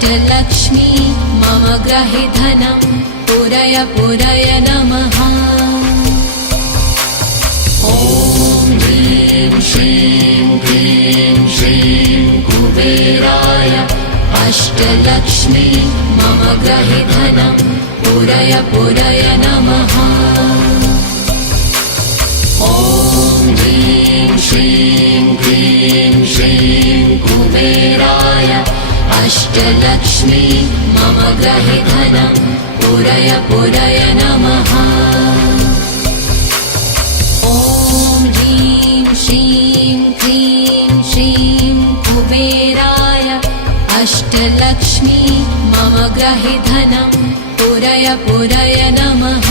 अष्टलक्ष्मी मम ग्रहे धनं पुरय पुरय नमः। ॐ ह्रीं श्रीं क्लीं श्रीं कुबेराय अष्टलक्ष्मी मम ग्रहे धनं पुरय पुरय नमः। ॐ ह्रीं श्रीं क्लीं श्रीं कुबेराय अष्टलक्ष्मी मम ग्रहे धनं पुरय पुरय नमः। ॐ ह्रीं श्रीं क्लीं श्रीं कुबेराय अष्टलक्ष्मी मम ग्रहे धनं पुरय पुरय नमः।